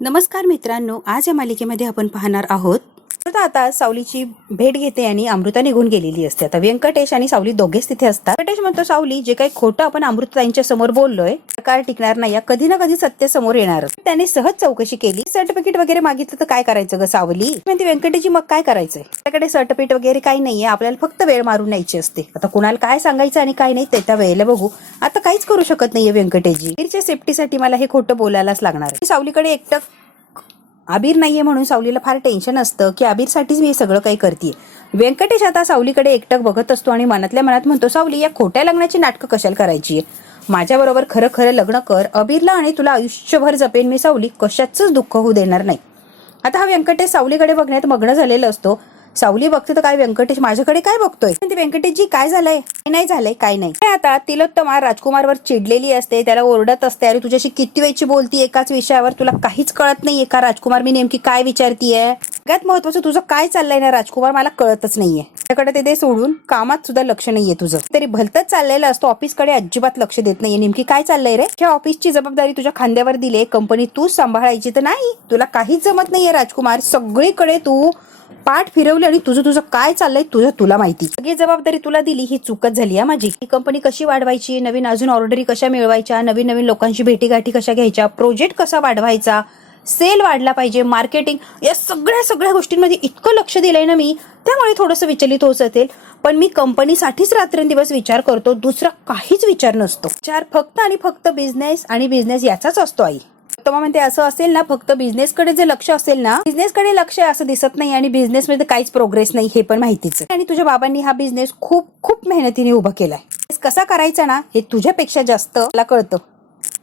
नमस्कार मित्रांनो, आज या मालिकेमध्ये आपण पाहणार आहोत. आता सावलीची भेट घेते आणि अमृता निघून गेलेली असते. आता व्यंकटेश आणि सावली दोघेच तिथे असतात. व्यंकटेश म्हणतो, सावली जे काही खोटं आपण अमृताईंच्या समोर बोललोय काय टिकणार नाही, या कधी ना कधी सत्य समोर येणार. त्याने सहज चौकशी केली. सर्टिफिकेट वगैरे मागितलं तर काय करायचं ग सावली? म्हणते व्यंकटेशजी, मग काय करायचंय? त्याकडे सर्टिफिकेट वगैरे काही नाहीये, आपल्याला फक्त वेळ मारून न्यायची असते. आता कुणाला काय सांगायचं आणि काय नाही ते त्या वेळेला बघू. आता काहीच करू शकत नाहीये व्यंकटेशजी. अबीरच्या सेफ्टीसाठी मला हे खोटं बोलायलाच लागणार आहे. सावलीकडे एकटक अबीर नाहीये म्हणून सावलीला फार टेन्शन असतं की अबीरसाठीच मी सगळं काही करते. व्यंकटेश आता सावलीकडे एकटक बघत असतो आणि मनातल्या मनात म्हणतो, सावली या खोट्या लग्नाची नाटकं कशाला करायची? माझ्याबरोबर खरं खरं लग्न कर, अबीरला आणि तुला आयुष्यभर जपेन मी सावली, कशाच दुःख होऊ देणार नाही. आता हा व्यंकटेश सावलीकडे बघण्यात मग्न झालेला असतो. सावली बघते तर काय, व्यंकटेश माझ्याकडे काय बघतोय? व्यंकटेशजी काय झालंय? नाही झालंय, काय नाही. आता तिलोत्तमा राजकुमारवर चिडलेली असते, त्याला ओरडत असते, अरे तुझ्याशी किती वेळची बोलती एकाच विषयावर, तुला काहीच कळत नाहीये का राजकुमार मी नेमकी काय विचारतीये? सगळ्यात महत्वाचं तुझं काय चाललंय ना राजकुमार, मला कळतच नाहीये. त्याकडे ते सोडून कामात सुद्धा लक्ष नाहीये तुझं. तरी भलतच चाललेलं असतो, ऑफिसकडे अजिबात लक्ष देत नाहीये. नेमकी काय चाललंय रे? ह्या ऑफिसची जबाबदारी तुझ्या खांद्यावर दिली, कंपनी तूच सांभाळायची तर नाही, तुला काहीच जमत नाहीये राजकुमार. सगळीकडे तू पाठ फिरवली आणि तुझं काय चाललंय तुला माहिती. सगळी जबाबदारी तुला दिली, ही चूकच झाली आहे माझी. ही कंपनी कशी वाढवायची, नवीन अजून ऑर्डरी कशा मिळवायच्या, नवीन नवीन लोकांची भेटीगाठी कशा घ्यायच्या, प्रोजेक्ट कसा वाढवायचा, सेल वाढला पाहिजे, मार्केटिंग, या सगळ्या गोष्टींमध्ये इतकं लक्ष दिलंय ना मी, त्यामुळे थोडंसं विचलित होत असेल. पण मी कंपनीसाठीच रात्रंदिवस विचार करतो, दुसरा काहीच विचार नसतो. विचार फक्त आणि फक्त बिझनेस आणि बिझनेस याचाच असतो आई. मग म्हणते असं असेल ना, फक्त बिझनेस कडे जे लक्ष असेल ना, बिझनेस कडे लक्ष असं दिसत नाही आणि बिझनेस मध्ये काहीच प्रोग्रेस नाही, हे पण माहितीच आहे. आणि तुझ्या बाबांनी हा बिझनेस खूप मेहनतीने उभा केलाय. कसा करायचा ना हे तुझ्यापेक्षा जास्त मला कळतं.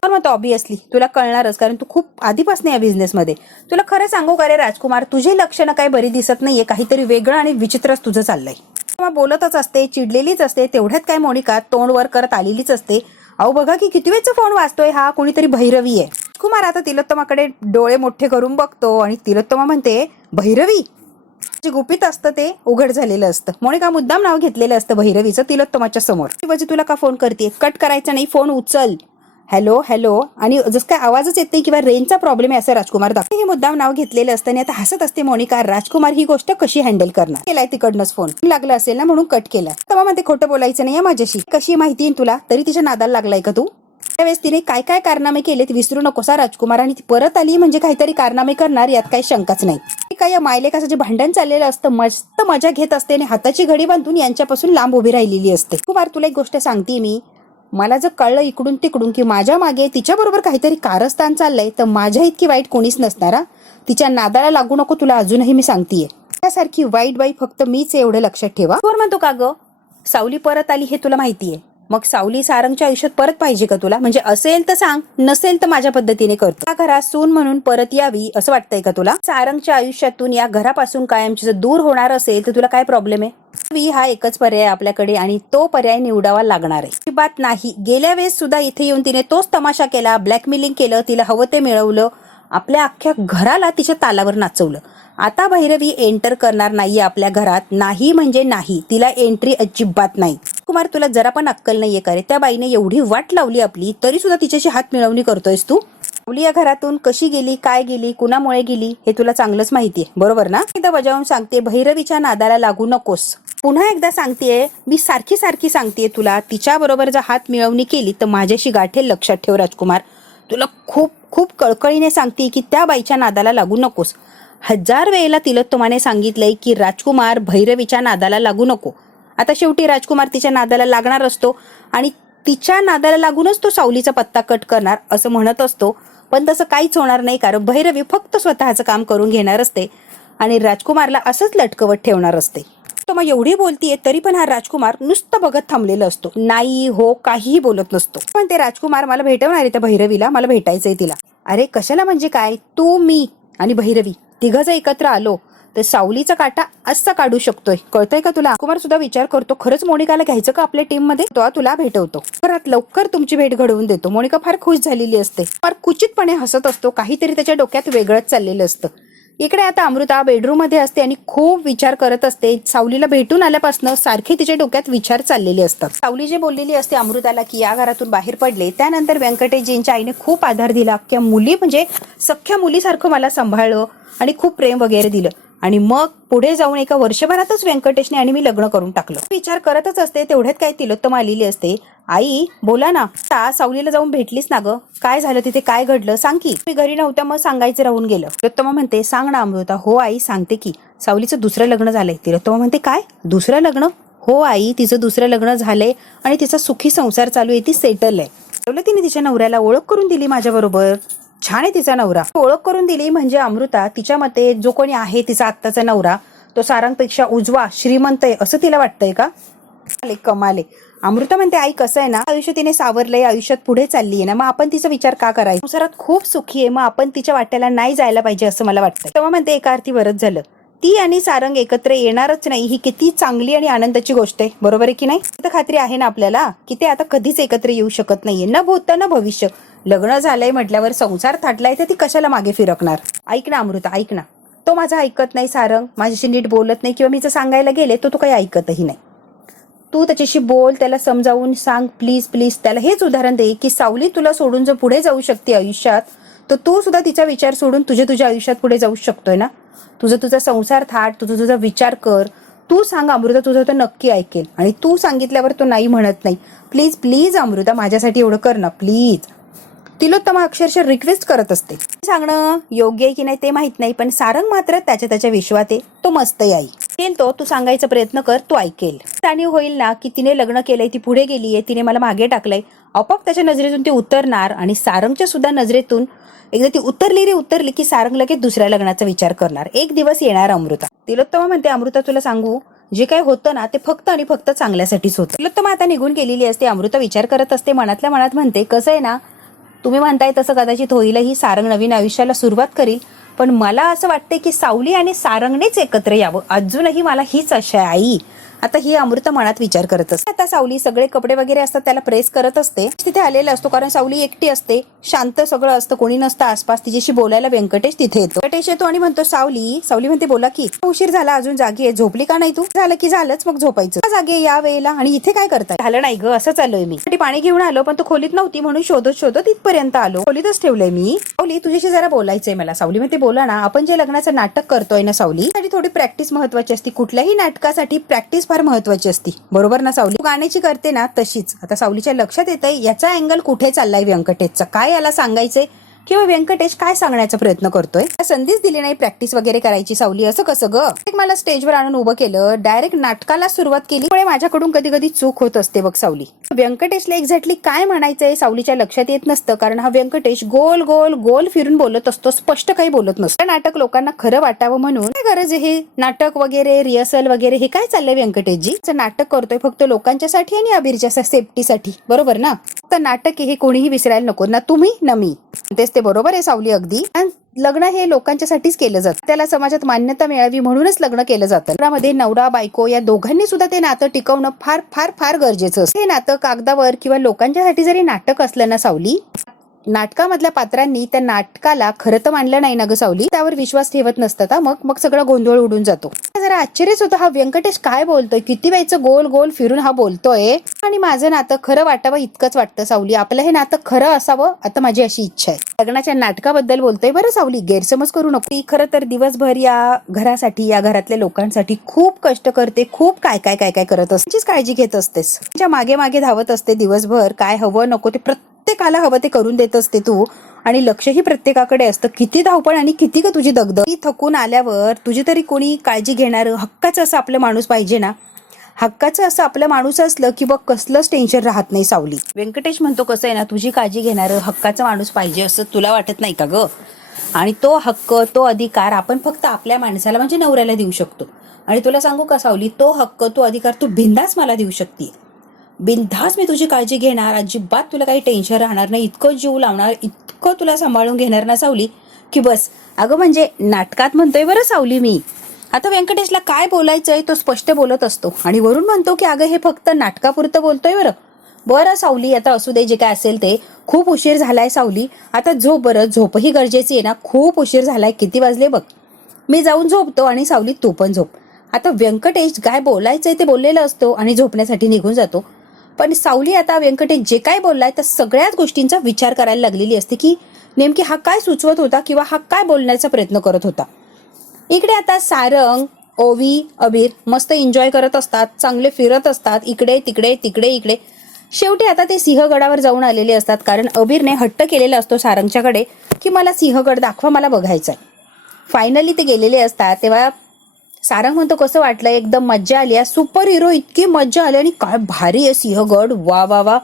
पण मग ऑब्विसली तुला कळणारच, कारण तू खूप आधीपासून या बिझनेस मध्ये. तुला खरं सांगू का रे राजकुमार, तुझे लक्षणं काही बरी दिसत नाहीये, काहीतरी वेगळं आणि विचित्रच तुझं चाललंय. मग बोलतच असते, चिडलेलीच असते. तेवढ्यात काय मोनिका तोंड वर करत आलेलीच असते. अहो बघा की किती वेळचा फोन वाजतोय हा, कोणीतरी भैरवी आहे. कुमार आता तिलोत्तमाकडे डोळे मोठे करून बघतो आणि तिलोत्तमा म्हणते, भैरवी? जे गुपित असतं ते उघड झालेलं असतं. मोनिका मुद्दाम नाव घेतलेलं असतं भैरवीचं तिलोत्तमाच्या समोर. म्हणजे तुला का फोन करते? कट करायचा नाही, फोन उचल. हॅलो हॅलो, आणि जसं काय आवाजच येत नाही किंवा रेंजचा प्रॉब्लेम आहे असं राजकुमार दाखवते. हे मुद्दाम नाव घेतलेलं असतं आणि आता हसत असते मोनिका, राजकुमार ही गोष्ट कशी हँडल करणार. केलाय तिकडनंच फोन लागला असेल ना म्हणून कट केला. तेव्हा म्हणते खोटं बोलायचं नाही माझ्याशी. कशी माहिती तुला? तरी तिच्या नादाला लागलाय का तू? त्यावेळेस तिने काय काय कारनामे केलेत विसरू नकोसा राजकुमार, आणि ती परत आली म्हणजे काहीतरी कारनामे करणार, यात काही शंकाच नाही. काय मायलेकाचं जे भांडण चाललेलं असतं मस्त मजा घेत असते आणि हाताची घडी बांधून यांच्यापासून लांब उभी राहिलेली असते. कुमार तुला एक गोष्ट सांगते मी, मला जर कळलं इकडून तिकडून की माझ्या मागे तिच्याबरोबर काहीतरी कारस्थान चाललंय, तर माझ्या इतकी वाईट कोणीच नसणार. तिच्या नादाला लागू नको, तुला अजूनही मी सांगतेय. त्यासारखी वाईट बाई फक्त मीच, एवढं लक्षात ठेवा. कोण म्हणतो का ग सावली परत आली हे तुला माहितीये? मग सावली सारंगच्या आयुष्यात परत पाहिजे का तुला? म्हणजे असेल तर सांग, नसेल तर माझ्या पद्धतीने करतो. या घरात सून म्हणून परत यावी असं वाटतंय का तुला? सारंगच्या आयुष्यातून या घरापासून कायमची जर दूर होणार असेल तर तुला काय प्रॉब्लेम आहे? हा एकच पर्याय आपल्याकडे आणि तो पर्याय निवडावा लागणार आहे. ही बात नाही, गेल्या वेळेस सुद्धा इथे येऊन तिने तोच तमाशा केला, ब्लॅकमेलिंग केलं, तिला हवं ते मिळवलं, आपल्या अख्ख्या घराला तिच्या तालावर नाचवलं. आता भैरवी एंटर करणार नाहीये आपल्या घरात, नाही म्हणजे नाही, तिला एंट्री अजिबात नाही. कुमार तुला जरा पण अक्कल नाहीये का रे? त्या बाईने एवढी वाट लावली आपली, तरी सुद्धा तिच्याशी हात मिळवणी करतोयस तू. सावली या घरातून कशी गेली, काय गेली, कुणामुळे गेली हे तुला चांगलंच माहितीये, बरोबर ना? एकदा बजावून सांगते, भैरवीच्या नादाला लागू नकोस. पुन्हा एकदा सांगतेय, मी सारखी सांगतेय तुला, तिच्या बरोबर जर हात मिळवणी केली तर माझ्याशी गाठेल, लक्षात ठेव राजकुमार. तुला खूप कळकळीने सांगते की त्या बाईच्या नादाला लागू नकोस. 1000 वेळेला तिलोत्तमाने सांगितलंय की राजकुमार भैरवीच्या नादाला लागू नको. आता शेवटी राजकुमार तिच्या नादाला लागणार असतो आणि तिच्या नादाला लागूनच तो सावलीचा पत्ता कट करणार असं म्हणत असतो. पण तसं काहीच होणार नाही, कारण भैरवी फक्त स्वतःचं काम करून घेणार असते आणि राजकुमारला असंच लटकवत ठेवणार असते. तर मग एवढी बोलतीये तरी पण हा राजकुमार नुसतं बघत थांबलेला असतो, नाही हो काहीही बोलत नसतो. पण ते राजकुमार मला भेटवणार आहे त्या भैरवीला, मला भेटायचंय तिला. अरे कशाला म्हणजे काय, तू मी आणि भैरवी तिघं जर एकत्र आलो तर सावलीचा काटा असा काढू शकतोय, कळतंय का तुला? कुमार सुद्धा विचार करतो, खरंच मोनिकाला घ्यायचं का आपल्या टीम मध्ये? तो तुला भेटवतो, परत लवकर तुमची भेट घडवून देतो. मोनिका फार खुश झालेली असते, फार कुचितपणे हसत असतो, काहीतरी त्याच्या डोक्यात वेगळंच चाललेलं असतं. इकडे आता अमृता बेडरूम मध्ये असते आणि खूप विचार करत असते. सावलीला भेटून आल्यापासून सारखे तिच्या डोक्यात विचार चाललेले असतात. सावली जे बोललेली असते अमृताला की या घरातून बाहेर पडले त्यानंतर व्यंकटेशजींच्या आईने खूप आधार दिला की मुली म्हणजे सख्या मुलीसारखं मला सांभाळलं आणि खूप प्रेम वगैरे दिलं. आणि मग पुढे जाऊन एका वर्षभरातच व्यंकटेशने आणि मी लग्न करून टाकलं. विचार करतच असते तेवढ्यात काय तिलोत्तमा आलेली असते. आई बोला ना, सावलीला जाऊन भेटलीस ना ग, काय झालं तिथे, काय घडलं सांग की. मी घरी नव्हत्या मग सांगायचं राहून गेलं. तिलोत्तमा म्हणते सांग ना अमृता. हो आई सांगते की, सावलीचं दुसरं लग्न झालंय. तिलोत्तमा म्हणते काय दुसरं लग्न? हो आई तिचं दुसरं लग्न झालंय आणि तिचा सुखी संसार चालू आहे, ती सेटल आहे. तिने तिच्या नवऱ्याला ओळख करून दिली माझ्याबरोबर. छान आहे तिचा नवरा. ओळख करून दिली म्हणजे अमृता तिच्या मते जो कोणी आहे तिचा आत्ताचा नवरा तो सारंगपेक्षा उजवा श्रीमंत आहे असं तिला वाटतंय का? कमाले. अमृता म्हणते आई कसं आहे ना, आयुष्य तिने सावरलंय, आयुष्यात पुढे चालली आहे ना, मग आपण तिचा विचार का करायचा? संसारात खूप सुखी आहे, मग आपण तिच्या वाट्याला नाही जायला पाहिजे असं मला वाटतं. तेव्हा म्हणते एका अर्थी बरंच झालं, ती आणि सारंग एकत्र येणारच नाही ही किती चांगली आणि आनंदाची गोष्ट आहे. बरोबर आहे की नाही? तर खात्री आहे ना आपल्याला की ते आता कधीच एकत्र येऊ शकत नाहीये, न भूत न भविष्य. लग्न झालंय म्हटल्यावर संसार थाटलाय तर ती कशाला मागे फिरकणार? ऐक ना अमृता ऐक ना, तो माझा ऐकत नाही सारंग, माझ्याशी नीट बोलत नाही किंवा मी जर सांगायला गेले तो काही ऐकतही नाही. तू त्याच्याशी बोल, त्याला समजावून सांग प्लीज प्लीज. त्याला हेच उदाहरण दे की सावली तुला सोडून जर पुढे जाऊ शकते आयुष्यात तर तू सुद्धा तिचा विचार सोडून तुझ्या आयुष्यात पुढे जाऊ शकतोय ना. तुझा संसार थाट, तुझा विचार कर. तू सांग अमृता, तुझं तर नक्की ऐकेल. आणि तू सांगितल्यावर तो नाही म्हणत नाही. प्लीज प्लीज अमृता माझ्यासाठी एवढं कर ना प्लीज. तिलोत्तमा अक्षरशः रिक्वेस्ट करत असते. सांगणं योग्य आहे की नाही ते माहित नाही, पण सारंग मात्र त्याच्या विश्वात आहे. तो मस्त आहे आई. तू सांगायचा प्रयत्न कर, तू ऐकेल. जाणीव होईल ना की तिने लग्न केलंय, ती पुढे गेलीये, तिने मला मागे टाकलंय. आपोआप त्याच्या नजरेतून ती उतरणार आणि सारंगच्या सुद्धा नजरेतून एकदा ती उतरली की सारंग लगेच दुसऱ्या लग्नाचा विचार करणार. एक दिवस येणार अमृता. तिलोत्तमा म्हणते अमृता तुला सांगू, जे काय होतं ना ते फक्त आणि फक्त चांगल्यासाठीच होतं. तिलोत्तमा आता निघून गेलेली असते. अमृता विचार करत असते, मनातल्या मनात म्हणते कसं आहे ना, तुम्ही म्हणताय तसं कदाचित होईलही, सारंग नवीन आयुष्याला सुरुवात करील, पण मला असं वाटतंय की सावली आणि सारंगनेच एकत्र यावं. अजूनही मला हीच आशा आहे आई. आता ही अमृता मनात विचार करत असते. आता सावली सगळे कपडे वगैरे असतात त्याला प्रेस करत असते. तिथे आलेला असतो कारण सावली एकटी असते, शांत सगळं असतं, कोणी नसतं आसपास. तिच्याशी बोलायला व्यंकटेश तिथे येतो. व्यंकटेश येतो आणि म्हणतो सावली म्हणते बोला की, उशीर झाला अजून जागी आहे, झोपली का नाही तू? झालं की झालंच, मग झोपायचं. जागे या वेळेला आणि इथे काय करताय? झालं नाही ग, असं चाललोय मी. पाणी घेऊन आलो पण तो खोलीत नव्हती म्हणून शोधत इथपर्यंत आलो. खोलीतच ठेवलंय मी. सावली तुझ्याशी जरा बोलायचंय मला. सावली म्हणते बोला ना. आपण जे लग्नाचं नाटक करतोय ना सावली, थोडी प्रॅक्टिस महत्वाची असते. कुठल्याही नाटकासाठी प्रॅक्टिस फार महत्वाची असते. बरोबर ना सावली? गाण्याची करते ना तशीच. आता सावलीच्या लक्षात येतंय याचा अँगल कुठे चाललाय व्यंकटेशचा, काय याला सांगायचंय किंवा व्यंकटेश काय सांगण्याचा प्रयत्न करतोय. संधीच दिली नाही प्रॅक्टिस वगैरे करायची. सावली असं कसं ग? मला स्टेजवर आणून उभं केलं, डायरेक्ट नाटकाला सुरुवात केली. त्यामुळे माझ्याकडून कधी कधी चूक होत असते बघ सावली. व्यंकटेशला एक्झॅक्टली काय म्हणायचंय सावलीच्या लक्षात येत नसतं, कारण हा व्यंकटेश गोल गोल गोल फिरून बोलत असतो, स्पष्ट काही बोलत नसतं. नाटक लोकांना खरं वाटावं म्हणून काय गरज आहे हे नाटक वगैरे रिहर्सल वगैरे हे काय चाललंय व्यंकटेशजी? नाटक करतोय फक्त लोकांच्यासाठी आणि अभिरच्या सेफ्टीसाठी. बरोबर ना? तर नाटक हे कोणीही विसरायला नको, ना तुम्ही ना मी. तेच ते बरोबर आहे सावली अगदी. लग्न हे लोकांच्यासाठीच केलं जातं, त्याला समाजात मान्यता मिळावी म्हणूनच लग्न केलं जातं. लग्नामध्ये नवरा बायको या दोघांनी सुद्धा ते नातं टिकवणं फार फार फार गरजेचं असतं. हे नातं कागदावर किंवा लोकांच्यासाठी जरी नाटक असलं ना सावली, नाटकामधल्या पात्रांनी त्या नाटकाला खरं तर मानलं नाही ना ग सावली, त्यावर विश्वास ठेवत नसतात. मग सगळं गोंधळ उडून जातो. जरा आश्चर्यच होतं, हा व्यंकटेश काय बोलतोय, किती वेळचं गोल गोल फिरून हा बोलतोय. आणि माझं नातं खरं वाटावं इतकंच वाटतं सावली. आपलं हे नातं खरं असावं आता माझी अशी इच्छा आहे. लग्नाच्या नाटकाबद्दल बोलतोय बरं सावली, गैरसमज करू नको. ती खरं तर दिवसभर या घरासाठी, या घरातल्या लोकांसाठी खूप कष्ट करते, खूप काय काय काय काय करत असते, काळजी घेत असतेस, तिच्या मागे मागे धावत असते दिवसभर. काय हवं नको ते प्रत्येकाला हवं ते करून देत असते तू, आणि लक्षही प्रत्येकाकडे असतं. किती धावपळ आणि किती का तुझी दगदग. ती थकून आल्यावर तुझी तरी कोणी काळजी घेणार, हक्काचं असं आपलं माणूस पाहिजे ना. हक्काचं असं आपलं माणूस असलं की बघ कसलंच टेन्शन राहत नाही सावली. व्यंकटेश म्हणतो कसं आहे ना, तुझी काळजी घेणारं हक्काचं माणूस पाहिजे असं तुला वाटत नाही का ग? आणि तो हक्क, तो अधिकार आपण फक्त आपल्या माणसाला म्हणजे नवऱ्याला देऊ शकतो. आणि तुला सांगू का सावली, तो हक्क, तो अधिकार तू बिंदास मला देऊ शकते. बिनधास्त मी तुझी काळजी घेणार, अजिबात तुला काही टेन्शन राहणार नाही. इतकं जीव लावणार, इतकं तुला सांभाळून घेणार ना सावली की बस. अगं म्हणजे नाटकात म्हणतोय बरं सावली मी. आता व्यंकटेशला काय बोलायचंय तो स्पष्ट बोलत असतो आणि वरून म्हणतो की अगं हे फक्त नाटकापुरतं बोलतोय बरं. बरं सावली आता असू दे, जे काय असेल ते. खूप उशीर झालाय सावली, आता झोप बरं. झोपही गरजेची आहे ना, खूप उशीर झालाय. किती वाजले बघ? मी जाऊन झोपतो आणि सावली तू पण झोप. आता व्यंकटेश काय बोलायचंय ते बोललेलं असतो आणि झोपण्यासाठी निघून जातो. पण सावली आता व्यंकटेश जे काय बोललाय त्या सगळ्याच गोष्टींचा विचार करायला लागलेली असते की नेमकी हा काय सुचवत होता किंवा हा काय बोलण्याचा प्रयत्न करत होता. इकडे आता सारंग, ओवी, अबीर मस्त एन्जॉय करत असतात, चांगले फिरत असतात इकडे तिकडे तिकडे इकडे. शेवटी आता ते सिंहगडावर जाऊन आलेले असतात कारण अबीरने हट्ट केलेला असतो सारंगच्याकडे की मला सिंहगड दाखवा, मला बघायचा आहे. फायनली ते गेलेले असतात तेव्हा सारंग म्हणतो कसं वाटलं, एकदम मज्जा आली, सुपर हिरो इतकी मज्जा आली आणि काय भारी आहे सिंहगड, वा वा वा,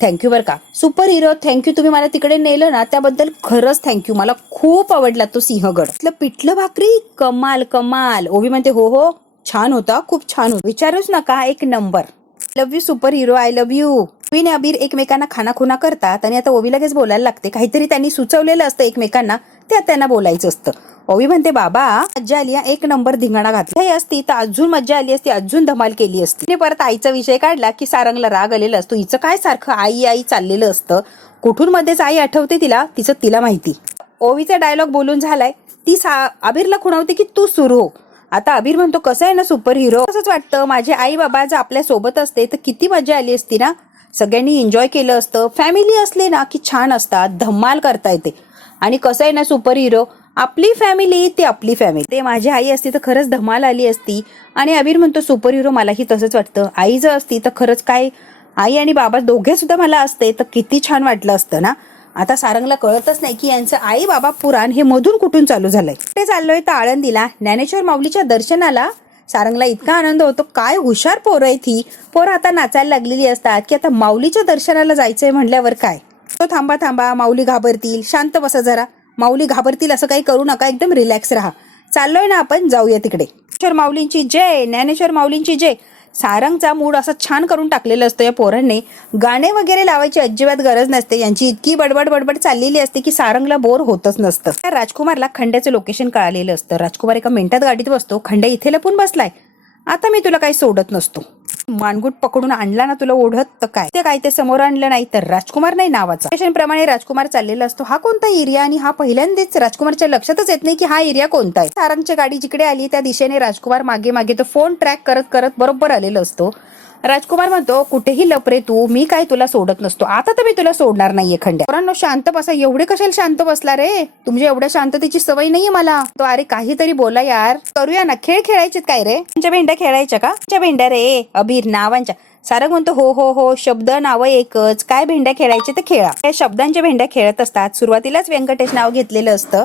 थँक्यू बरं का सुपर हिरो, थँक्यू, तुम्ही मला तिकडे नेलं ना त्याबद्दल खरंच थँक्यू, मला खूप आवडला तो सिंहगड. पिठलं भाकरी कमाल कमाल. ओवी म्हणते हो हो छान होता, खूप छान होता, विचारूच नका, एक नंबर, love you super hero, I love you. ओवीने अबीर एकमेकांना खानाखुना करतात आणि आता ओवी लगेच बोलायला लागते, काहीतरी त्यांनी सुचवलेलं असतं एकमेकांना ते त्यांना बोलायचं असतं. ओवी म्हणते बाबा मज्जा आली, एक नंबर धिंगाणा घातला असती तर अजून मज्जा आली असती, अजून धमाल केली असती. तिने परत आईचा विषय काढला की सारंगला राग आलेला असतो, हिचं काय सारखं आई आई चाललेलं असतं, कुठून मध्येच आई आठवते तिला, तिचं तिला माहिती. ओवीचा डायलॉग बोलून झालाय, ती अबीरला खुणावते की तू सुरू हो. आता अबीर म्हणतो कसं आहे ना सुपर हिरो, असंच वाटतं माझे आई बाबा जर आपल्या सोबत असते तर किती मजा आली असती ना, सगळ्यांनी एन्जॉय केलं असतं, फॅमिली असले ना की छान असतात, धमाल करता येते. आणि कसं आहे ना सुपर हिरो, आपली फॅमिली ती आपली फॅमिली, ते माझी आई असती तर खरंच धमाल आली असती. आणि अबीर म्हणतो सुपर हिरो मलाही तसंच वाटतं, आई जर असती तर खरंच काय, आई आणि बाबा दोघे सुद्धा मला असते तर किती छान वाटलं असतं ना. आता सारंगला कळतच नाही की यांचं आई बाबा पुराण हे मधून कुठून चालू झालंय. ते चाललोय तर आळंदीला ज्ञानेश्वर माऊलीच्या दर्शनाला. सारंगला इतका आनंद होतो, काय हुशार पोरं आहे ती, पोरं आता नाचायला लागलेली असतात की आता माऊलीच्या दर्शनाला जायचंय म्हणल्यावर काय. तो थांबा थांबा, माऊली घाबरतील, शांत बसा जरा, माऊली घाबरतील असं काही करू नका, एकदम रिलॅक्स राहा, चाललोय ना आपण जाऊया तिकडे. ज्ञानेश्वर माऊलींची जय, ज्ञानेश्वर माऊलींची जय. सारंगचा मूड असा छान करून टाकलेलं असतं या पोरांनी, गाणे वगैरे लावायची अजिबात गरज नसते, यांची इतकी बडबड बडबड चाललेली असते की सारंगला बोर होतच नसतं. राजकुमारला खंड्याचं लोकेशन कळालेलं असतं. राजकुमार एका मिनिटात गाडीत बसतो, खंड्या इथे लपून बसलाय, आता मी तुला काही सोडत नसतो, मानगुट पकडून आणला ना तुला ओढत तर काय, ते काय ते समोर आणलं नाही तर राजकुमार नाही नावाचा. प्रमाणे राजकुमार चाललेला असतो. हा कोणता एरिया, आणि हा पहिल्यांदाच राजकुमारच्या लक्षातच येत नाही की हा एरिया कोणता आहे. सारंगची गाडी जिकडे आली त्या दिशेने राजकुमार मागे मागे तो फोन ट्रॅक करत करत बरोबर आलेला असतो. राजकुमार म्हणतो कुठेही लपरे तू, मी काय तुला सोडत नसतो, आता तर मी तुला सोडणार नाहीये खंड्या. पोरांनो शांत बसा, एवढे कशाला शांत बसला रे, तुमच्या एवढ्या शांततेची सवय नाहीये मला. तो अरे काहीतरी बोला यार, करूया ना, खेळ खेळायचे काय रे, तुमच्या भेंड्या खेळायच्या का, तुमच्या भेंड्या रे अबीर नावांच्या. सारंग म्हणतो हो हो हो, शब्द नावं एकच, काय भेंड्या खेळायचे तर खेळा. या शब्दांच्या भेंड्या खेळत असतात. सुरुवातीलाच व्यंकटेश नाव घेतलेलं असतं.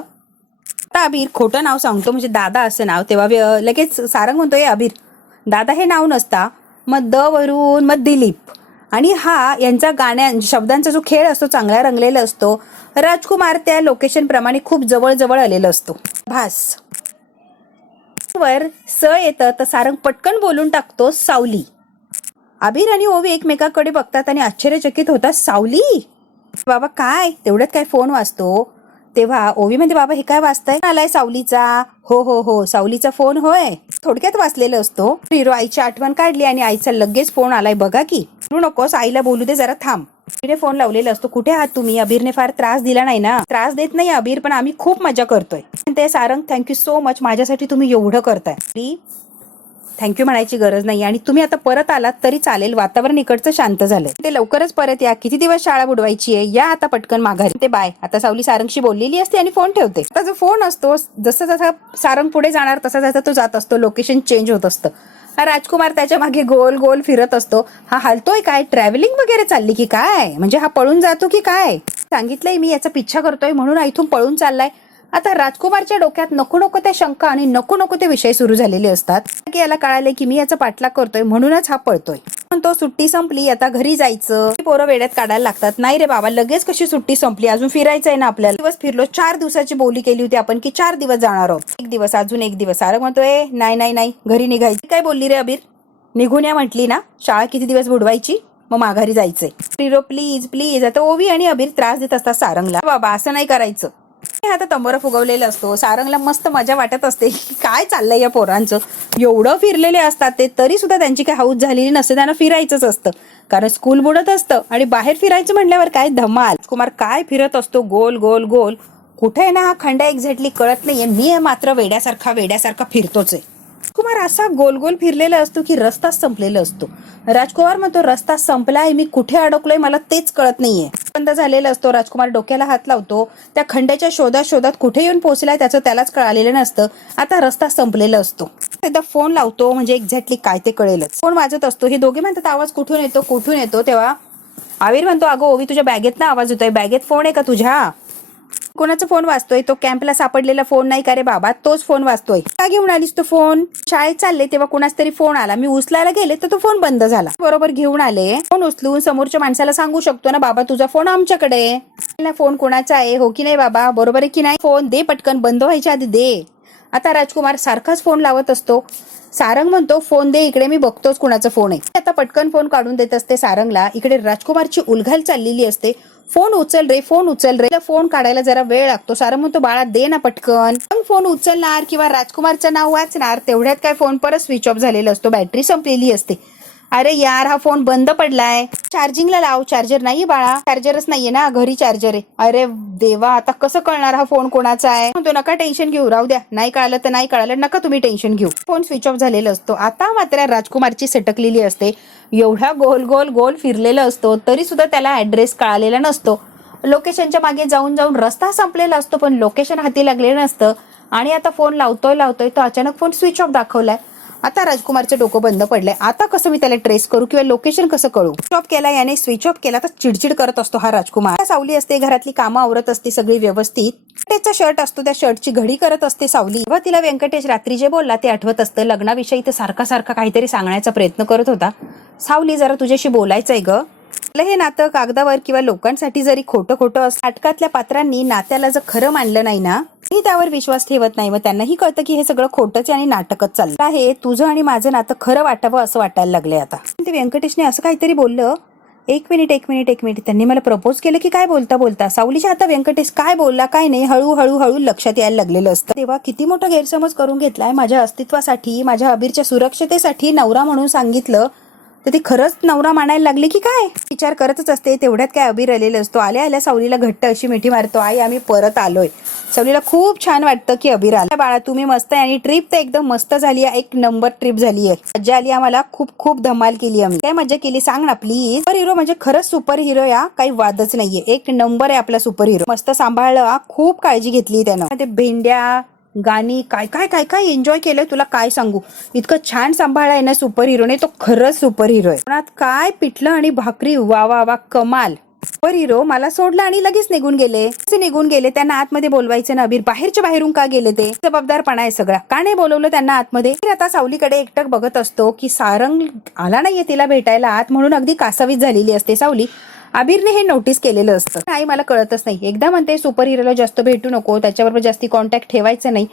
आता अबीर खोटं नाव सांगतो म्हणजे दादा असं नाव, तेव्हा लगेच सारंग म्हणतोय अबीर दादा हे नाव नसता, मग द वरून मग दिलीप, आणि हा यांचा गाण्या शब्दांचा जो खेळ असतो चांगला रंगलेला असतो. राजकुमार त्या लोकेशन प्रमाणे खूप जवळ जवळ आलेलं असतो. भास वर स येतं तर सारंग पटकन बोलून टाकतो सावली. अबीर आणि ओवी एकमेकाकडे बघतात आणि आश्चर्यचकित होतात, सावली बाबा काय, तेवढ्यात काय फोन वाजतो. तेव्हा ओवी म्हणते बाबा हे काय वाजतंय, आलाय सावलीचा. हो हो हो सावलीचा फोन होय, थोडक्यात वाचलेलं असतो. हिरो आईची आठवण काढली आणि आईचा लगेच फोन आलाय बघा की, तू नकोस आईला बोलू दे जरा थांब. तिने फोन लावलेला असतो, कुठे आहात तुम्ही, अबीरने फार त्रास दिला नाही ना. त्रास देत नाही अबीर, पण आम्ही खूप मजा करतोय. ते सारंग थँक्यू सो मच, माझ्यासाठी तुम्ही एवढं करताय, थँक्यू म्हणायची गरज नाही, आणि तुम्ही आता परत आलात तरी चालेल, वातावरण इकडचं शांत झालंय, ते लवकरच परत या, किती दिवस शाळा बुडवायची आहे, या आता पटकन माघारी. ते बाय. आता सावली सारंगशी बोललेली असते आणि फोन ठेवते. आता जो फोन असतो जसं जसा सारंग पुढे जाणार तसा तसा तो जात असतो, लोकेशन चेंज होत असतं. हा राजकुमार त्याच्या मागे गोल गोल फिरत असतो. हा हलतोय काय, ट्रॅव्हलिंग वगैरे चालली की काय, म्हणजे हा पळून जातो की काय, सांगितलंय मी याचा पिच्छा करतोय म्हणून इथून पळून चाललाय. आता राजकुमारच्या डोक्यात नको नको त्या शंका आणि नको नको ते विषय सुरू झालेले असतात की याला कळाले की मी याचा पाठलाग करतोय म्हणूनच हा पळतोय. म्हणतो सुट्टी संपली आता घरी जायचं, पोरं वेड्यात काढायला लागतात. नाही रे बाबा लगेच कशी सुट्टी संपली, अजून फिरायचंय ना आपल्याला, दिवस फिरलो, 4 दिवसाची बोली केली होती आपण की 4 दिवस जाणार आहोत, 1 दिवस अजून 1 दिवस. सारंग म्हणतोय नाही नाही नाही घरी निघायची. काय बोलली रे अबीर, निघून या म्हटली ना, शाळा किती दिवस बुडवायची, मग माघारी जायचंय. Hero please please. आता ओवी आणि अबीर त्रास देत असतात सारंगला, बाबा असं नाही करायचं. आता तंबोरा फुगवलेला असतो. सारंगला मस्त मजा वाटत असते की काय चाललंय या पोरांचं, एवढं फिरलेले असतात ते तरी सुद्धा त्यांची काही हौस झालेली नसते, त्यांना फिरायचंच असतं कारण स्कूल बुडत असतं आणि बाहेर फिरायचं म्हटल्यावर काय धमाल. कुमार काय फिरत असतो गोल गोल गोल, कुठे आहे ना हा खंड एक्झॅक्टली कळत नाहीये. मी मात्र वेड्यासारखा फिरतोच आहे. राजकुमार असा गोल गोल फिरलेला असतो की रस्ताच संपलेला असतो. राजकुमार म्हणतो रस्ता संपलाय, मी कुठे अडकलोय मला तेच कळत नाहीये. बंद झालेला असतो. राजकुमार डोक्याला हात लावतो. त्या खंडाच्या शोधात कुठे येऊन पोहोचलाय त्याचं त्यालाच कळालेलं नसतं. आता रस्ता संपलेला असतो. एकदा फोन लावतो म्हणजे एक्झॅक्टली काय ते कळेलच. फोन वाजत असतो. हे दोघे म्हणतात आवाज कुठून येतो. तेव्हा आविर म्हणतो अगं ओवी तुझ्या बॅगेत ना आवाज होतोय. बॅगेत फोन आहे का तुझ्या? कोणाचा फोन वाजतोय? तो कॅम्पला सापडलेला फोन नाही का रे बाबा, तोच फोन वाजतोय. का घेऊन आलीस तो फोन? शाळेत चालले तेव्हा कोणाच तरी फोन आला, मी उचलायला गेले तर तो फोन बंद झाला. बरोबर घेऊन आले. फोन उचलून समोरच्या माणसाला सांगू शकतो ना बाबा तुझा फोन आमच्याकडे. फोन कोणाचा आहे हो की नाही बाबा, बरोबर आहे की नाही? फोन दे पटकन, बंद व्हायच्या आधी दे. आता राजकुमार सारखाच फोन लावत असतो. सारंग म्हणतो फोन दे इकडे, मी बघतोच कुणाचा फोन आहे. आता पटकन फोन काढून देत असते सारंगला. इकडे राजकुमारची उलघाल चाललेली असते. फोन उचल रे. फोन काढायला जरा वेळ लागतो. सारंग म्हणतो बाळा दे ना पटकन. फोन उचलणार किंवा राजकुमारचं नाव वाचणार तेवढ्यात काय फोन परत स्विच ऑफ झालेला असतो. बॅटरी संपलेली असते. अरे यार हा फोन बंद पडलाय, चार्जिंगला लाव. चार्जर नाहीये बाळा, चार्जरच नाहीये ना, घरी चार्जर आहे. अरे देवा आता कसं कळणार हा फोन कोणाचा आहे? म्हणतो नका टेन्शन घेऊ, राहू द्या, नाही कळालं तर नाही कळालं, नका तुम्ही टेन्शन घेऊ. फोन स्विच ऑफ झालेला असतो. आता मात्र राजकुमारची सटकलेली असते. एवढा गोल फिरलेला असतो तरी सुद्धा त्याला ऍड्रेस कळालेला नसतो. लोकेशनच्या मागे जाऊन रस्ता संपलेला असतो पण लोकेशन हाती लागलेलं नसतं. आणि आता फोन लावतोय तर अचानक फोन स्विच ऑफ दाखवलाय. आता राजकुमारचं डोकं बंद पडलंय. आता कसं मी त्याला ट्रेस करू किंवा लोकेशन कसं कळू? स्विच ऑफ केला याने, स्विच ऑफ केला तर चिडचिड करत असतो हा राजकुमार. सावली असते, घरातली कामं आवरत असते सगळी व्यवस्थित. त्याचा शर्ट असतो, त्या शर्टची घडी करत असते सावली. तेव्हा तिला व्यंकटेश रात्री जे बोलला ते आठवत असतं. लग्नाविषयी ते सारखा काहीतरी सांगण्याचा प्रयत्न करत होता. सावली जरा तुझ्याशी बोलायचंय ग. हे नातं कागदावर किंवा लोकांसाठी जरी खोटं असं, नाटकातल्या पात्रांनी नात्याला जर खरं मानलं नाही ना, मी त्यावर विश्वास ठेवत नाही. मग त्यांनाही कळतं की हे सगळं खोटंच आहे आणि नाटकच चाललं आहे. तुझं आणि माझं नातं खरं वाटावं असं वाटायला लागलंय आता. ते व्यंकटेशने असं काहीतरी बोललं. एक मिनिट त्यांनी मला प्रपोज केलं की काय बोलता सावलीच्या आता व्यंकटेश काय बोलला काय नाही हळू लक्षात यायला लागलेलं असतं. तेव्हा किती मोठा गैरसमज करून घेतलाय. माझ्या अस्तित्वासाठी, माझ्या अबीरच्या सुरक्षतेसाठी नवरा म्हणून सांगितलं तर ती खरंच नवरा मानायला लागली की काय? विचार करतच असते. तेवढ्यात काय अबीर आलेलं असतो. आल्या सावलीला घट्ट अशी मिठी मारतो. आई आम्ही परत आलोय. सावलीला खूप छान वाटतं की अबीर आला. बाळा तुम्ही मस्त आहे आणि ट्रिप तर एकदम मस्त झाली आहे. एक नंबर ट्रिप झाली आहे. मजा आली आम्हाला, खूप धमाल केली आम्ही. काय मजा केली सांग ना प्लीज. सुपर हिरो म्हणजे खरंच सुपर हिरो या, काही वादच नाहीये. एक नंबर आहे आपला सुपर हिरो. मस्त सांभाळलं, खूप काळजी घेतली त्यानं. ते भेंड्या गाणी काय एन्जॉय केलंय तुला काय सांगू. इतकं छान सांभाळाय ना सुपर हिरोने. तो खरंच सुपर हिरो आहे. पण काय पिठलं आणि भाकरी, वा कमाल. सुपर हिरो मला सोडला आणि लगेच निघून गेले. त्यांना आतमध्ये बोलवायचं ना अबीर, बाहेरून का गेले? ते जबाबदारपणा आहे सगळा. का नाही बोलवलं त्यांना आतमध्ये? आता सावलीकडे एकटक बघत असतो की सारंग आला नाहीये तिला भेटायला आत, म्हणून अगदी कासावीस झालेली असते सावली. अबीरने हे नोटीस केलेलं असतं. नाही मला कळतच नाही. एकदा म्हणते सुपर हिरोला जास्त भेटू नको, त्याच्याबरोबर जास्ती कॉन्टॅक्ट ठेवायचं नाही.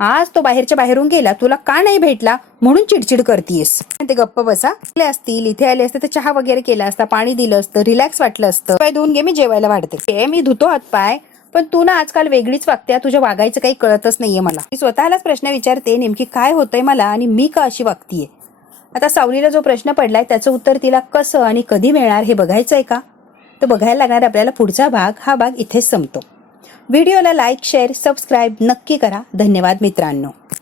आज तो बाहेरून गेला, तुला का नाही भेटला म्हणून चिडचिड करतीयस. ते गप्प बसा. असतील इथे आले असते तर चहा वगैरे केला असता, पाणी दिलं असतं, रिलॅक्स वाटलं असतं. पाय धुवून घे, मी जेवायला वाढते. मी धुतो हातपाय, पण तू ना आजकाल वेगळीच वागते. तुझ्या वागायचं काही कळतच नाहीये मला. मी स्वतःलाच प्रश्न विचारते नेमकी काय होतंय मला आणि मी का अशी वागतीये. आता सावलीला जो प्रश्न पडलाय त्याचं उत्तर तिला कसं आणि कधी मिळणार हे बघायचंय का? तर बघायला लागणार आपल्याला पुढचा भाग. हा भाग इथेच संपतो. व्हिडिओला लाईक, शेअर, सबस्क्राईब नक्की करा. धन्यवाद मित्रांनो.